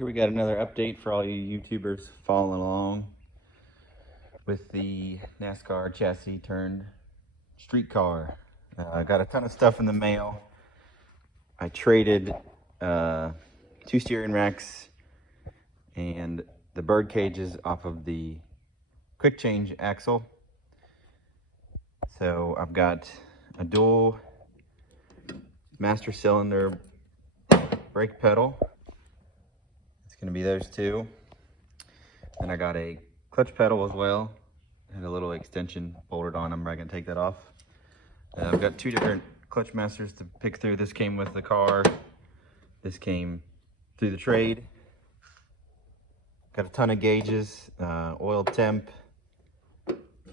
here we got another update for all you YouTubers following along with the Nascar chassis turned street car. I got a ton of stuff in the mail. I traded 2 steering racks and the bird cages off of the quick change axle. So I've got a dual master cylinder brake pedal. It's going to be those two. And I got a clutch pedal as well, and a little extension bolted on. I'm going to take that off. I've got 2 different clutch masters to pick through. This came with the car. This came through the trade. Got a ton of gauges, oil temp,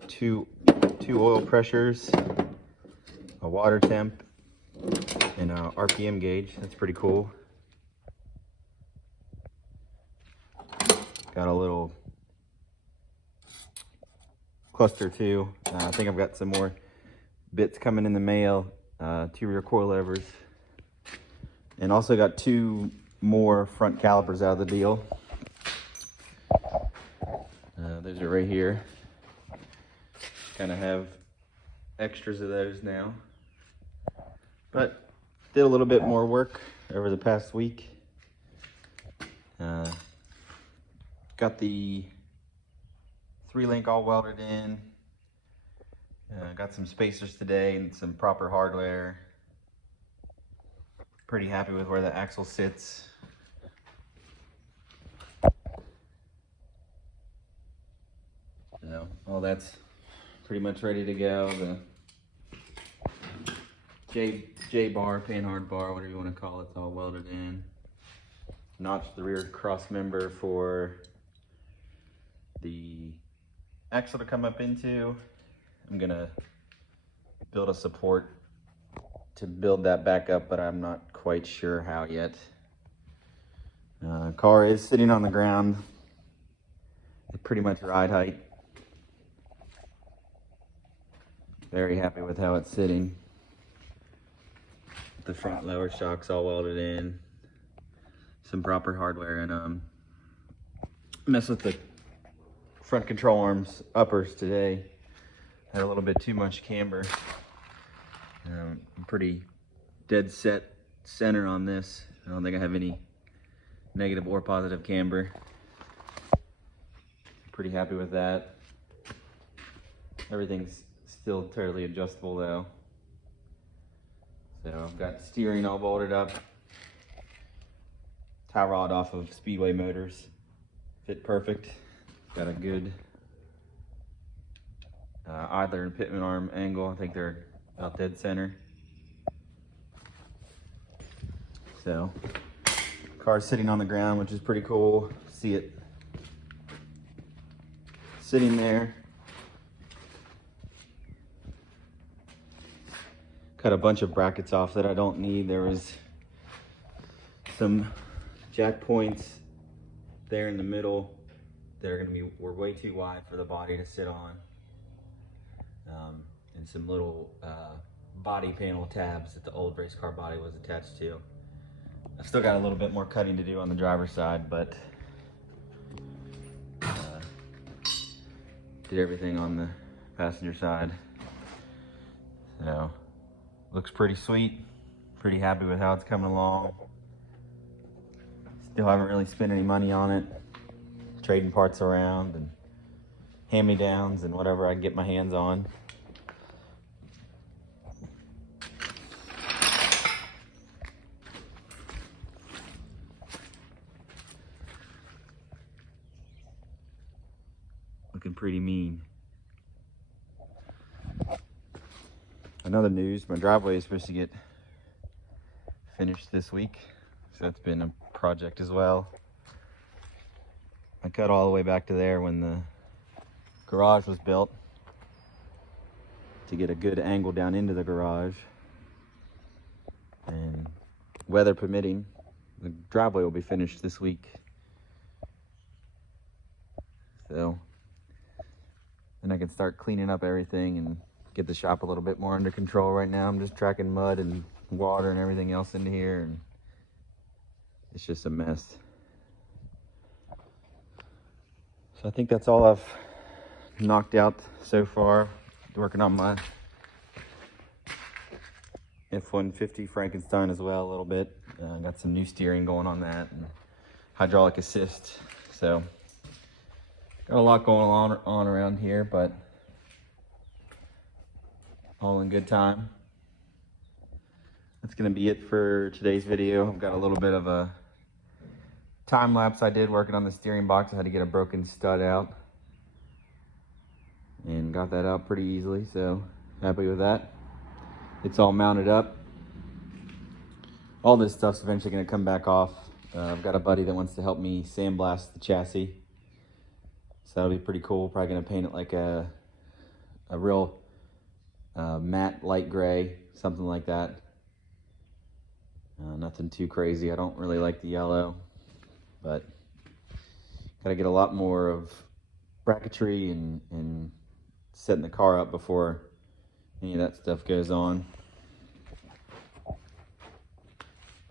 two oil pressures, a water temp, and a RPM gauge. That's pretty cool. Got a little cluster too. I think I've got some more bits coming in the mail. 2 rear coil levers, and also got 2 more front calipers out of the deal. Those are right here. Kind of have extras of those now, but did a little bit more work over the past week. Got the 3-link all welded in. Got some spacers today and some proper hardware. Pretty happy with where the axle sits. So all that's pretty much ready to go. The J bar, panhard bar, whatever you want to call it, it's all welded in. Notched the rear cross member for the axle to come up into. I'm gonna build a support to build that back up, but I'm not quite sure how yet. Car is sitting on the ground at pretty much ride height. Very happy with how it's sitting. The front lower shock's all welded in. Some proper hardware, and mess with the front control arms uppers today. Had a little bit too much camber. I'm pretty dead set center on this. I don't think I have any negative or positive camber. Pretty happy with that. Everything's still entirely adjustable though. So I've got steering all bolted up. Tie rod off of Speedway motors. Fit perfect. Got a good idler and pitman arm angle. I think they're about dead center. So, car's sitting on the ground, which is pretty cool. See it sitting there. Cut a bunch of brackets off that I don't need. There was some jack points there in the middle. Were way too wide for the body to sit on. And some little body panel tabs that the old race car body was attached to. I've still got a little bit more cutting to do on the driver's side, but did everything on the passenger side. So, looks pretty sweet. Pretty happy with how it's coming along. Still haven't really spent any money on it. Trading parts around and hand-me-downs and whatever I can get my hands on. Looking pretty mean. Another news, my driveway is supposed to get finished this week, so that's been a project as well. I cut all the way back to there when the garage was built to get a good angle down into the garage, and weather permitting, the driveway will be finished this week. So then I can start cleaning up everything and get the shop a little bit more under control. Right now I'm just tracking mud and water and everything else in here, and it's just a mess. So I think that's all I've knocked out so far. Working on my F-150 Frankenstein as well a little bit. Got some new steering going on that and hydraulic assist. So got a lot going on around here, but all in good time. That's gonna be it for today's video. I've got a little bit of a time lapse I did working on the steering box. I had to get a broken stud out and got that out pretty easily, so happy with that. It's all mounted up. All this stuff's eventually gonna come back off. I've got a buddy that wants to help me sandblast the chassis, so that'll be pretty cool. Probably gonna paint it like a real matte light gray, something like that. Nothing too crazy. I don't really like the yellow, but gotta get a lot more of bracketry and setting the car up before any of that stuff goes on.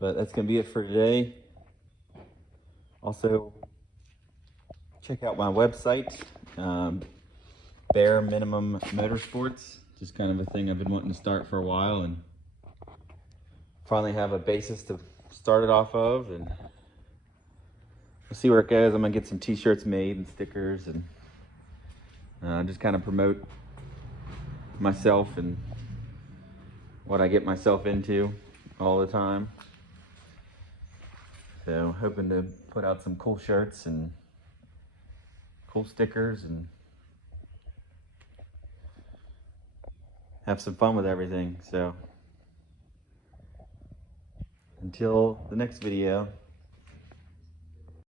But that's gonna be it for today. Also, check out my website, Bare Minimum Motorsports. Just kind of a thing I've been wanting to start for a while, and finally have a basis to start it off of, and we'll see where it goes. I'm gonna get some t-shirts made and stickers, and just kind of promote myself and what I get myself into all the time. So hoping to put out some cool shirts and cool stickers and have some fun with everything. So until the next video,